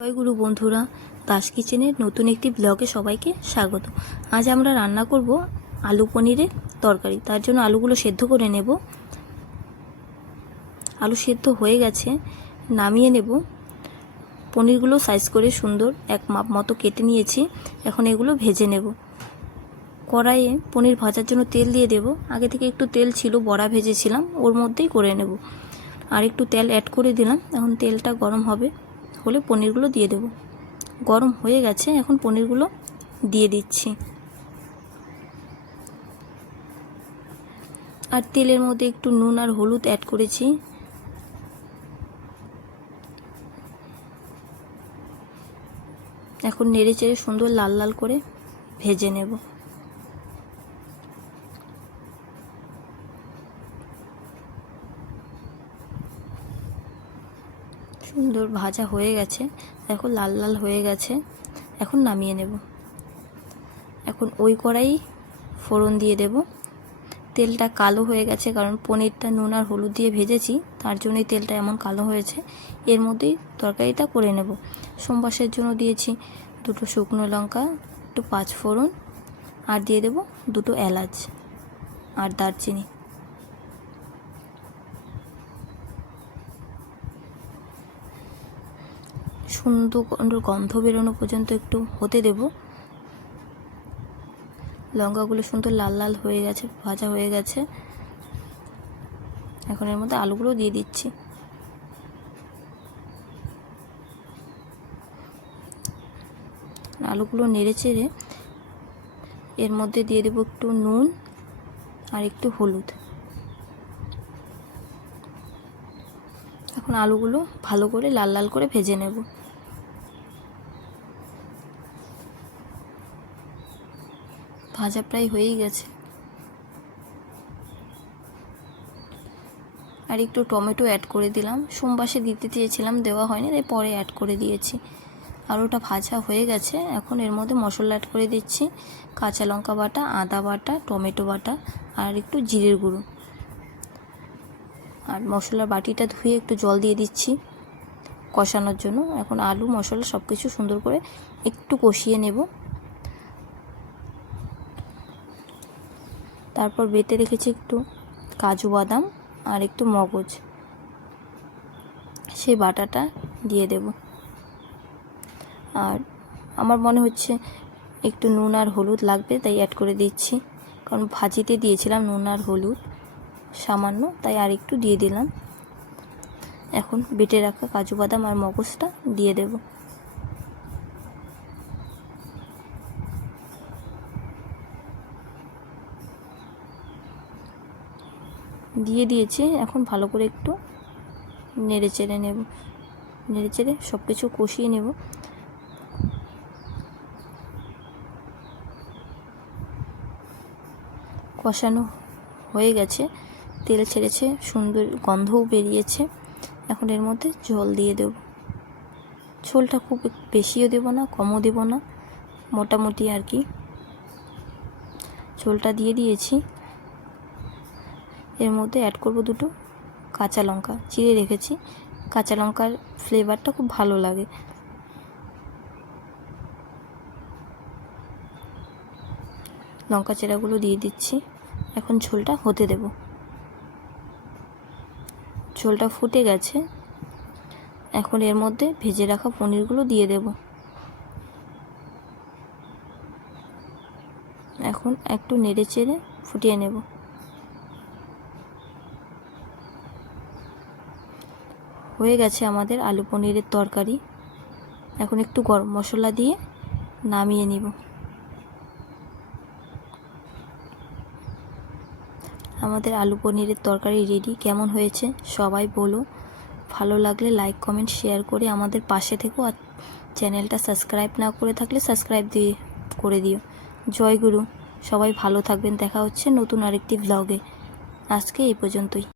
জয়গুরু বন্ধুরা, দাস কিচেনের নতুন একটি ব্লগে সবাইকে স্বাগত। আজ আমরা রান্না করব আলু পনিরের তরকারি। তার জন্য আলুগুলো সেদ্ধ করে নেব। আলু সেদ্ধ হয়ে গেছে, নামিয়ে নেব। পনিরগুলো সাইজ করে সুন্দর এক মাপ মতো কেটে নিয়েছি, এখন এগুলো ভেজে নেব। কড়াইয়ে পনির ভাজার জন্য তেল দিয়ে দেব। আগে থেকে একটু তেল ছিল, বড়া ভেজেছিলাম, ওর মধ্যেই করে নেব। আর একটু তেল অ্যাড করে দিলাম, এখন তেলটা গরম হবে। হলে পনিরগুলো দিয়ে দেব। গরম হয়ে গেছে, এখন পনিরগুলো দিয়ে দিচ্ছি। আর তেলের মধ্যে একটু নুন আর হলুদ অ্যাড করেছি। এখন নেড়ে চেড়ে সুন্দর লাল লাল করে ভেজে নেব। সুন্দর ভাজা হয়ে গেছে। দেখো লাল লাল হয়ে গেছে। এখন নামিয়ে নেব। এখন ওই কড়াই ফোড়ন দিয়ে দেব। তেলটা কালো হয়ে গেছে, কারণ পনিরটা নুন আর হলুদ দিয়ে ভেজেছি, তার জন্যই তেলটা এমন কালো হয়েছে। এর মধ্যেই তরকারিটা করে নেব। সোমবাসের জন্য দিয়েছি দুটো শুকনো লঙ্কা, একটু পাঁচ ফোড়ন, আর দিয়ে দেব দুটো এলাচ আর দারচিনি। সুন্দর গন্ধ বেরোনো পর্যন্ত একটু হতে দেব। লঙ্কাগুলো সুন্দর লাল লাল হয়ে গেছে, ভাজা হয়ে গেছে। এখন এর মধ্যে আলুগুলো দিয়ে দিচ্ছি। আলুগুলো নেড়ে চেড়ে এর মধ্যে দিয়ে দেবো একটু নুন আর একটু হলুদ। এখন আলুগুলো ভালো করে লাল লাল করে ভেজে নেব। ভাজা প্রায় হয়েই গেছে। আর একটু টমেটো অ্যাড করে দিলাম। সোমবাসে দিতে চেয়েছিলাম, দেওয়া হয়নি, তাই পরে অ্যাড করে দিয়েছি। আর ওটা ভাজা হয়ে গেছে। এখন এর মধ্যে মশলা অ্যাড করে দিচ্ছি। কাঁচা লঙ্কা বাটা, আদা বাটা, টমেটো বাটা, আর একটু জিরের গুঁড়ো। আর মশলার বাটিটা ধুয়ে একটু জল দিয়ে দিচ্ছি কষানোর জন্য। এখন আলু, মশলা সব কিছু সুন্দর করে একটু কষিয়ে নেব। তারপর বেতে রেখেছি একটু কাজু বাদাম আর একটু মগজ। সেই বাটাটা দিয়ে দেব। আর আমার মনে হচ্ছে একটু নুন আর হলুদ লাগবে, তাই অ্যাড করে দিচ্ছি। কারণ ভাজিতে দিয়েছিলাম নুন আর হলুদ। সামান্য, তাই আর একটু দিয়ে দিলাম। এখন বেটে রাখা কাজু বাদাম আর মগজটা দিয়ে দেব। দিয়ে দিয়েছি, এখন ভালো করে একটু নেড়ে চেড়ে নেব। নেড়ে চেড়ে সব কিছু কষিয়ে নেব। কষানো হয়ে গেছে। তেল ছেড়েছে, সুন্দর গন্ধও বেরিয়েছে। এখন এর মধ্যে জল দিয়ে দেব। ঝোলটা খুব বেশিও দেব না, কমও দেব না, মোটামুটি আর কি। ঝোলটা দিয়ে দিয়েছি। এর মধ্যে অ্যাড করব দুটো কাঁচা লঙ্কা, চিড়ে রেখেছি। কাঁচা লঙ্কার ফ্লেভারটা খুব ভালো লাগে। লঙ্কা চেরাগুলো দিয়ে দিচ্ছি। এখন ঝোলটা হতে দেব। ঝোলটা ফুটে গেছে। এখন এর মধ্যে ভেজে রাখা পনিরগুলো দিয়ে দেব। এখন একটু নেড়ে চেড়ে ফুটিয়ে নেব। হয়ে গেছে আমাদের আলু পনিরের তরকারি। এখন একটু গরম মশলা দিয়ে নামিয়ে নিব। আমাদের আলু পনিরের তরকারি রেডি কেমন হয়েছে সবাই বলো। ভালো লাগলে লাইক কমেন্ট শেয়ার করে আমাদের পাশে থেকো আর চ্যানেলটা সাবস্ক্রাইব না করে থাকলে সাবস্ক্রাইব দিয়ে করে দিও। জয় গুরু, সবাই ভালো থাকবেন, দেখা হচ্ছে নতুন আরেকটি ব্লগে আজকে এই পর্যন্তই।